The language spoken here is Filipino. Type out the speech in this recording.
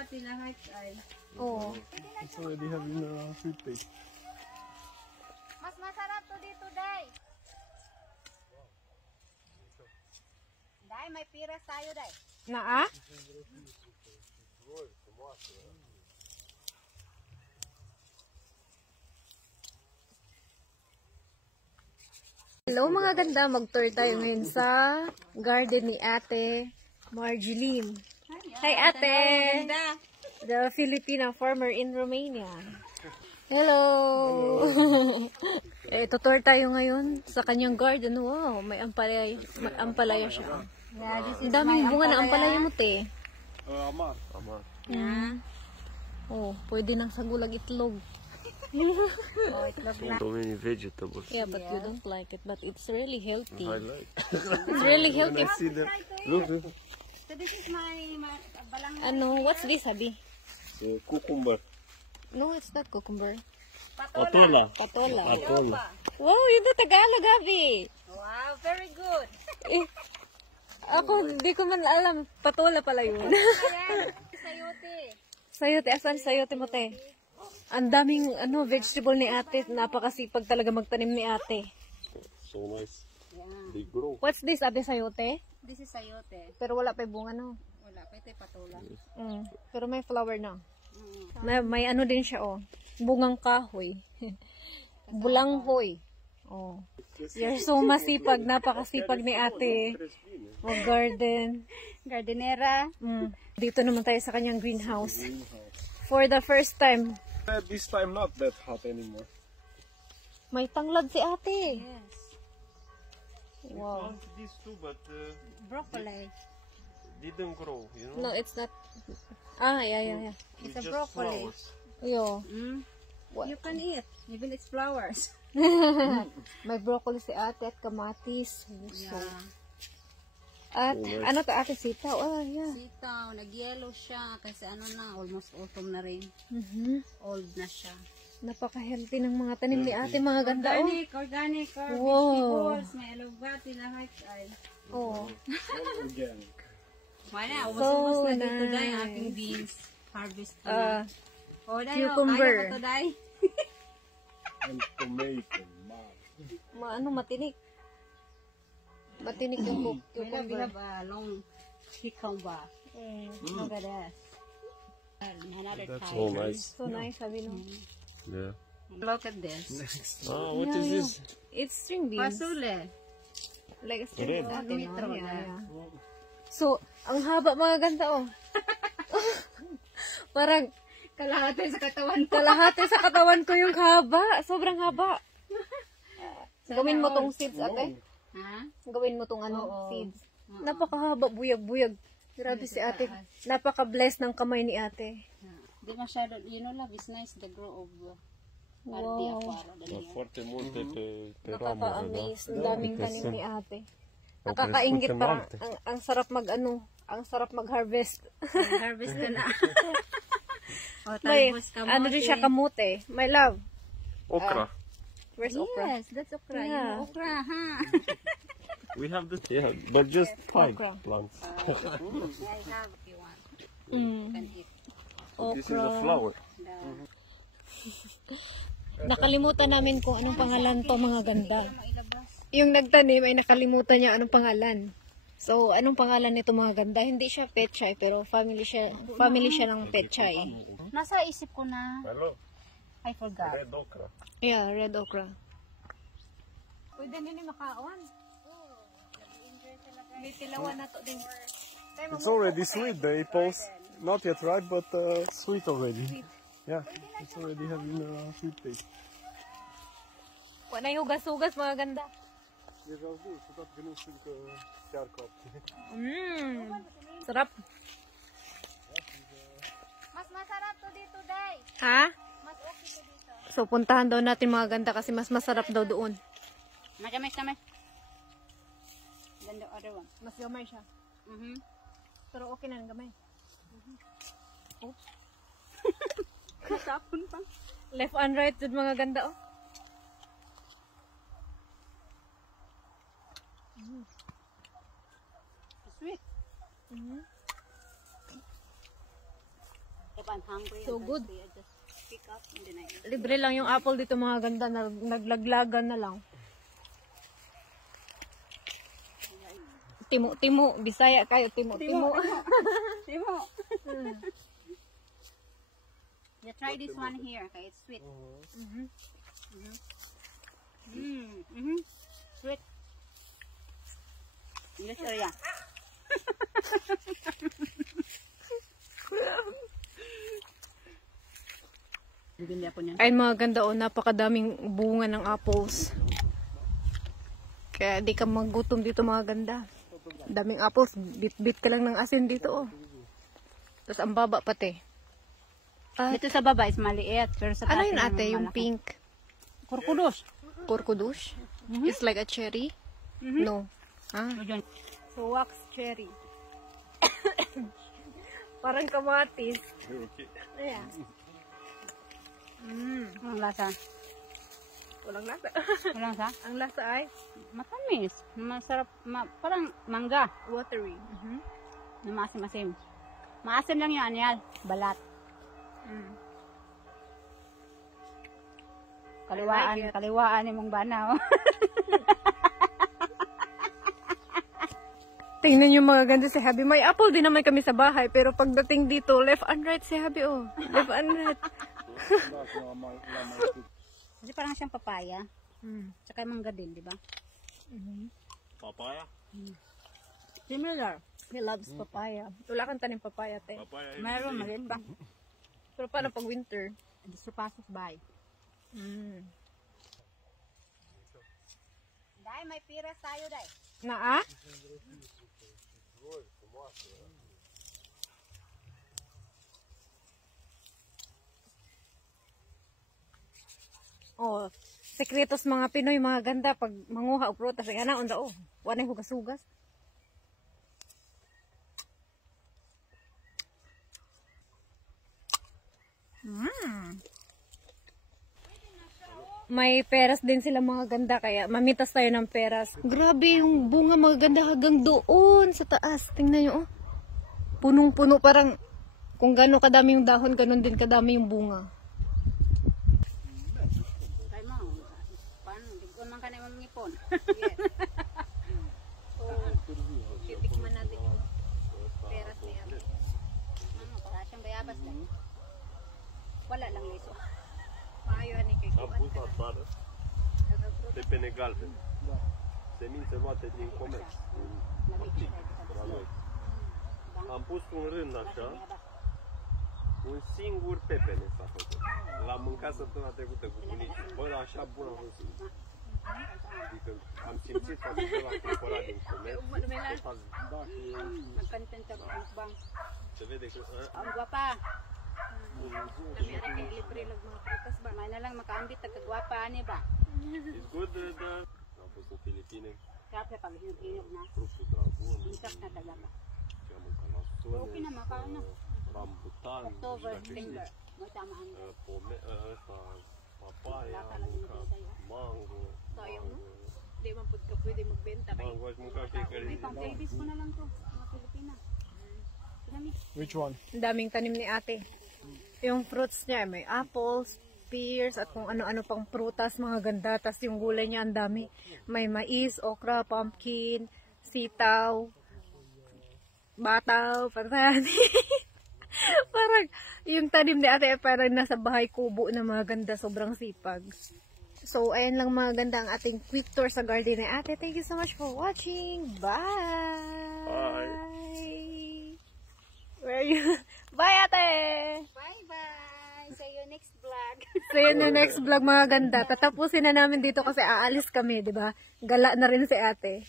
bugatti na height ay. Oh. It's already having a sweet taste. Mas masarap to dito, Day. Day, may piras tayo, Day. Naa? Hello mga ganda, mag-tour tayo ngayon sa garden ni Ate Marjeline. Hi Ate! The Filipina farmer in Romania. Hello! Tutour tayo ngayon sa kanyang garden. Wow, may ampalaya siya. Ang daming bunga na ampalaya mo, te. Amar. Oh, pwede nang sagulag itlog. Oh, itlog na. So many vegetables. Yeah, but you don't like it. But it's really healthy. I like. It's really healthy. See them. Look. So this is my balang. Ano, what's this, Abi? Cucumber. No, it's not cucumber. Patola. Patola. Patola. Wow, yun na Tagalog, Abi. Wow, very good. Eh, ako, hindi ko man alam. Patola pala yun. Ayan, sayote. Sayote, asan sayote mo, te? Ang daming vegetable ni ate. Napakasipag talaga magtanim ni ate. So nice. Yeah. They grow. What's this, ate, sayote? This is sayote. Pero wala pa yung bunga, no? Wala pa ito patola. Pero may flower na. May ano din siya, oh. Bungang kahoy. Bulanghoy. Oh. You're so masipag. Napakasipag ni ate. Mag-garden. Gardenera. Dito naman tayo sa kanyang greenhouse. For the first time. This time not that hot anymore. May tanglad si ate. Yes. Wow. This too, but Broccoli. didn't grow. You No, know. it's not. Ah, yeah. It's a broccoli. Yo. You can eat. Even it's flowers. May broccoli si ate at kamatis. So, Yeah. at ano to ate, sitaw? Ah, yeah. Sitaw, nag-yellow siya kasi ano na, almost autumn na rin. Old na siya. Napaka-healthy ng mga tanim ni ate, mga ganda. Oh. Organic, Wow. vegetables. May alubati na height ay. Oh. Organic. Wala, So ubos-ubos na dito nice. dahil aking beans. Harvest na. Cucumber. Kaya ko to dahil. And tomato. Matinik. Matinik yung We cucumber. have a long cucumber. Look at that. Another That's type. so nice. So nice, sabi no. Yeah. Look at this. Ah, what is this? It's string beans. Pasule. Like a string Red. beans. Ate, no? Metro na. Yeah. So, ang haba mga ganda, oh. Parang Kalahati sa katawan ko. kalahati sa katawan ko yung haba. Sobrang haba. Gawin mo tong seeds, ate. Ha? Gawin mo tong Oo. seeds. Napakahaba, buyag-buyag. Grabe si ate. Napaka-bless ng kamay ni ate. Di masyado, love is nice, the grow of Ardia Aquara. Foarte multe pe ramură, da? Nakaka-amaze. Ang daming tanim ni ate. Au Nakakaingit crescut parang înalte. ang sarap ang sarap mag-harvest. Harvest ka na. O, May, talbos kamote. ano din siya kamote. My love. Okra. Where's okra? Yes, that's okra. Yeah. Yung okra, ha? We have this. Yeah, but just pipe Okra. plants. I have if you want. You can eat. This is a flower. Nakalimutan namin kung anong pangalan to, mga ganda. Mo ilabas. Yung nagtanim ay nakalimutan niya anong pangalan. So, anong pangalan nito, mga ganda? Hindi siya pechay, pero family siya ng pechay. Nasa isip ko na, Hello. I forgot. Red okra. Yeah, red okra. Pwede nini makaon. May tilawan na to din. It's already sweet, the apples. Not yet ripe, but sweet already. Yeah, it's already having a sweet taste. Wala yung hugas-hugas, mga ganda. Sarap. Mas masarap to dito, Day. Ha? Mas okay to dito. So, puntahan daw natin, mga ganda, kasi mas masarap daw doon. Magamay. Then the other one. Mas gamay siya. Pero okay na, gamay. Oops. Katapon pa. Left and right, dun, mga ganda, oh. Sweet. I'm hungry. So and good. thirsty, I just pick up and then I eat. Libre lang yung apple dito mga ganda. Naglaglagan na lang. Timo. Bisaya kayo. Timo. Timo. You try this one here. Okay, it's sweet. Sweet. In this area. Bibili ako niyan. Ay mga ganda o, napakadaming bunga ng apples. Kaya di ka magutom dito mga ganda. Daming apples, bit-bit ka lang ng asin dito oh. Tapos ang baba pati. Dito sa baba is maliit. Pero sa Ano taas yun naman ate, yung malaki. pink? Kurkudos. Kurkudush? It's like a cherry? No. Ah. Yun. So wax cherry. Parang kamatis. Okay. Ayan. Ang lasa. Walang lasa. Walang lasa? Ang lasa ay Matamis. Masarap. Parang mangga. watery. Na maasim-asim. Maasim lang yung anyal. Balat. Kaliwaan. I like it. Kaliwaan yung mong banaw. Tingnan yung mga ganda si Habi. May apple din naman kami sa bahay. Pero pagdating dito, left and right si Habi oh. Left and right. Kasi parang siyang papaya. Tsaka mangga din, di ba? Papaya? Similar. He loves papaya. Wala kang tanim papaya, te. Papaya. Meron malin ba? Pero paano pag winter? Gusto passes by. Dahil may piras tayo dahil. Na ah? Oh, sekretos mga Pinoy, mga ganda pag manguha o prutas ay ana onda oh. Wanay hugas-hugas. May peras din sila mga ganda kaya mamitas tayo ng peras. Grabe yung bunga mga ganda hanggang doon sa taas. Tingnan nyo oh. Punong-puno parang kung gano'n kadami yung dahon, gano'n din kadami yung bunga. Kaya mo, paano? Digon man ka na yung ngipon. Yes. So, titikman natin yung peras niya. Ano, para siyang bayabas dahil. Wala lang liso. Maayo ni kay Am pus afară pepene galbene. Semințe luate din comerț. De la noi. Am pus un rând așa. Un singur pepene s-a făcut. L-am mâncat săptămâna trecută cu bunicii. Bă, așa bun a fost. Adică am simțit faptul că l-am cumpărat din comerț. Magkantenta bang. Se vede că Ang gwapa. libre lang mga prutas ba? May na lang makaambit tagkagwapa ani ba? it's good, dar am fost în Filipine. Grabe pag hinog na. Fructul dragon. Intak na talaga. Și am mâncat la Okay na, makain na. rambutan. October, dacă știi. December. Mo tama ang Ăsta, papaya, am mâncat mango. Sayang no? Hindi man pud ka pwede magbenta kay. Mango aș mânca fiecare zi. pang babies ko na lang to. Mga Pilipina. Pinami. Which one? Ang daming tanim ni ate. Yung fruits niya, may apples, pears, at kung ano-ano pang prutas, mga ganda. Tapos yung gulay niya, ang dami. May mais, okra, pumpkin, sitaw, bataw, patani. Parang, yung tanim ni ate, parang nasa bahay kubo na mga ganda. Sobrang sipag. So, ayan lang mga ganda ang ating quick tour sa garden ni ate. Thank you so much for watching. Bye! Bye! Where are you? Bye, ate! Bye-bye. See you next vlog. So yun yung next vlog mga ganda. Tatapusin na namin dito kasi aalis kami, di ba? Gala na rin si ate.